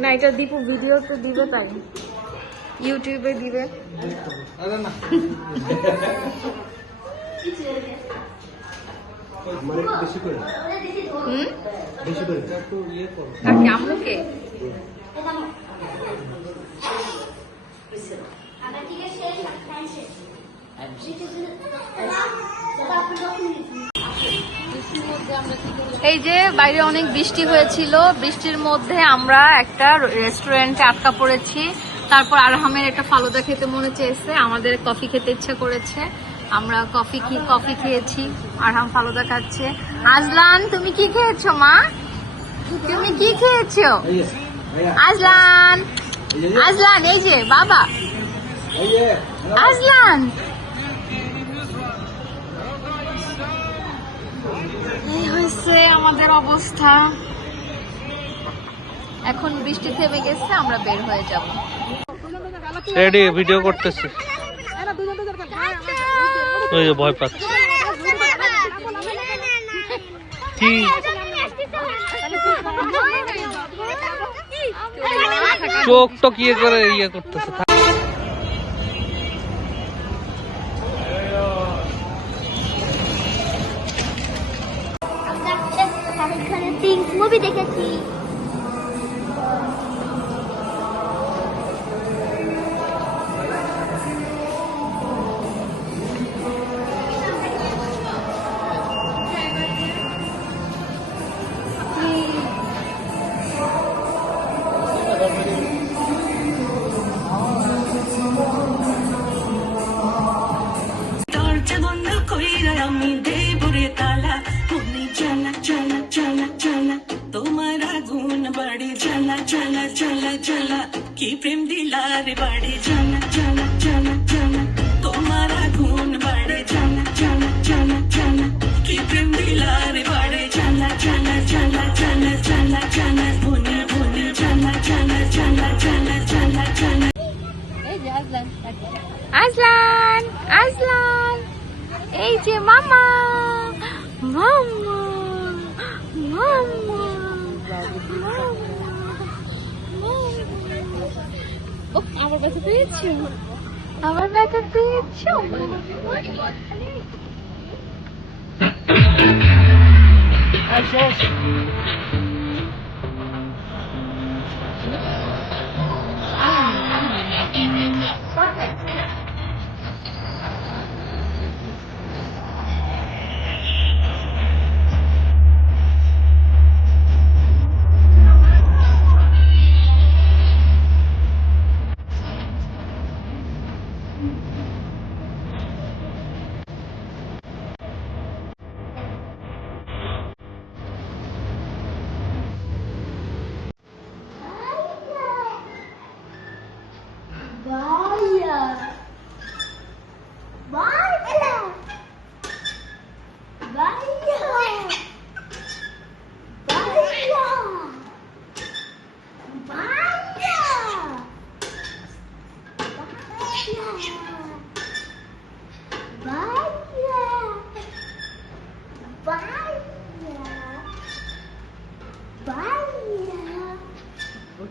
না এটা দীপু ভিডিওতে দিবে, তাই ইউটিউবে দিবে। আম্মুকে এই যে বাইরে অনেক বৃষ্টি হয়েছিল, বৃষ্টির মধ্যে আমরা একটা রেস্টুরেন্টে আটকা পড়েছি। তারপর আরহামের একটা ফালুদা খেতে মনে চেয়েছে, আমাদের কফি খেতে ইচ্ছা করেছে, আমরা কফি খেয়েছি, আরহাম ফালুদা খাচ্ছে। আজলান তুমি কি খেয়েছো মা? তুমি কি খেয়েছো? আজলান আজলান এই যে বাবা আজলান। এই হয়েছে আমাদের অবস্থা। এখন বৃষ্টি থেমে গেছে, আমরা বের হয়ে যাব। রেডি ভিডিও করতেছি, ওই যে ভয় পাচ্ছে কি চোখ তো কি করে ইয়ে করতেছে। মুভি দেখেছি। দরজা বন্ধ কইরা আমি দেবরে তালা, তুমি চলা চলা চলা চলা, তোমার আগুন বাড়ি চলা চলা চলা চলা, কি প্রেম দিলারে বাড়ি চলা চলা চলা চলা, তোমার আগুন বাড়ি চলা চলা চলা চলা, কি প্রেম দিলারে বাড়ি চলা চলা চলা চলা চলা চলা, ভুনি ভুনি চলা চলা চলা চলা চলা চলা। আজলান আজলান এই যে মামা মামা মামা আমার ব্যথা পেয়েছো, আমার ব্যথা পেয়েছো।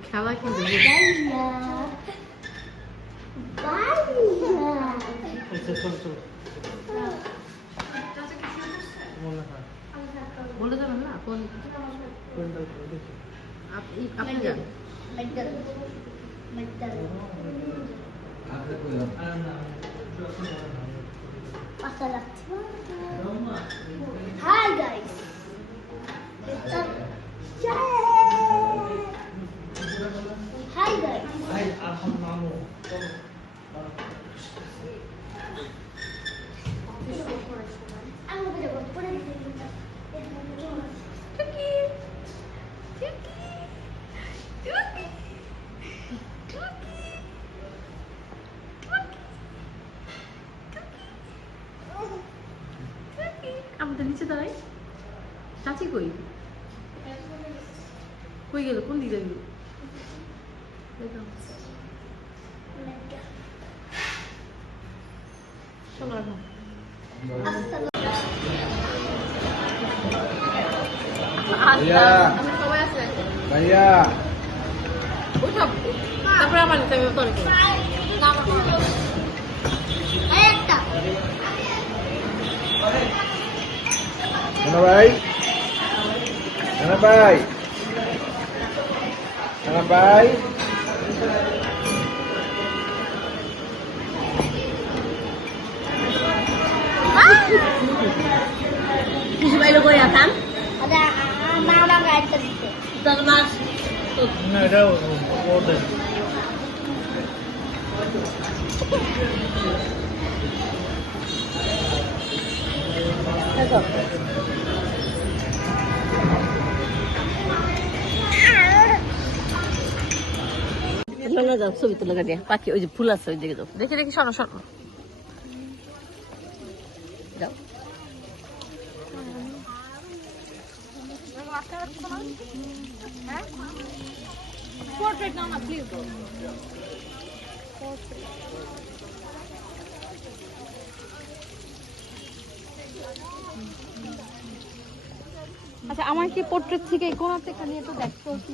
খেলা কিন্তু বলে দেবেন না কোন আপনি যান। Hi guys. Hi guys. আমাদের নিচে দাঁড়াই। চাচি কই কই গেল, কোন দিকে গেল? চলো সবাই আছে। তারপরে আমার নিতে হবে পরে আরেকটা ভাই ভাই ভাই কিছু বাইরে করে আসান আচ্ছা মা আমাকে আরেকটা দিতে দশ মাস না এটা ওদের যাও ছবি তুলে গাড়িয়া পাখি ওই যে ফুল আছে ওই দিকে যাও দেখে দেখি শোনো শোনো যাও পোর্ট্রেট নাও না প্লিজ আচ্ছা আমার কি পোর্ট্রেট থেকে কোন থেকে নিয়ে তো দেখতে হচ্ছে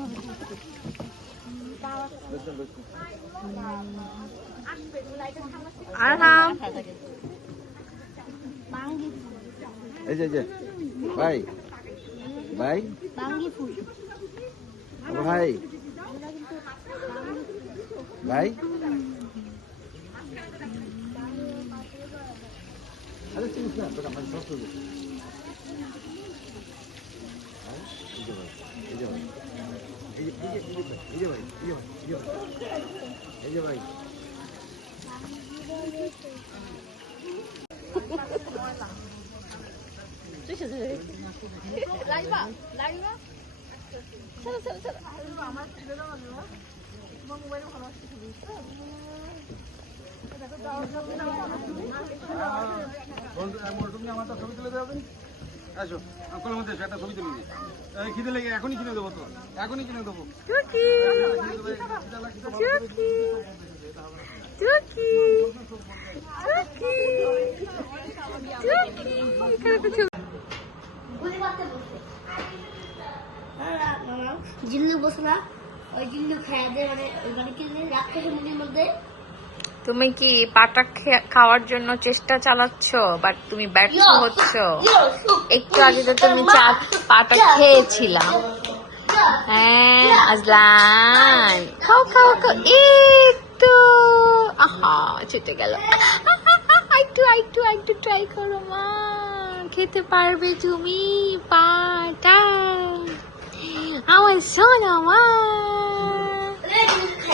আরাম বাঙ্গি এই যে ভাই ভাই বাঙ্গি ফুল ভাই ভাই আরে চিনিস না তোরা আমার সব করবে এই যে ভাই এই যে ভাই লাইবা লাইবা চলো চলো চলো আমার মোবাইল ভালো আছে তুমি আমার ছবি তুলে দেবেন আসো আঙ্কলের মধ্যে একটা ছবি তুলে দিই খিদে লেগে এখনই কিনে দেবো তো এখনই কিনে দেবো চুকি চুকি চুকি চুকি জিল্লু বসে না ওই জিল্লু খেয়ে দেয় মানে কিনে রাখতে মুড়ির মধ্যে তুমি কি পাটা খাওয়ার জন্য চেষ্টা চালাচ্ছ বাট তুমি ব্যর্থ হচ্ছ একটু আগে তো তুমি পাটা খেয়েছিলা হ্যাঁ আজলান খাও খাও খাও একটু আহা ছুটে গেল একটু ট্রাই করো মা খেতে পারবে তুমি পাটা আমার সোনা মা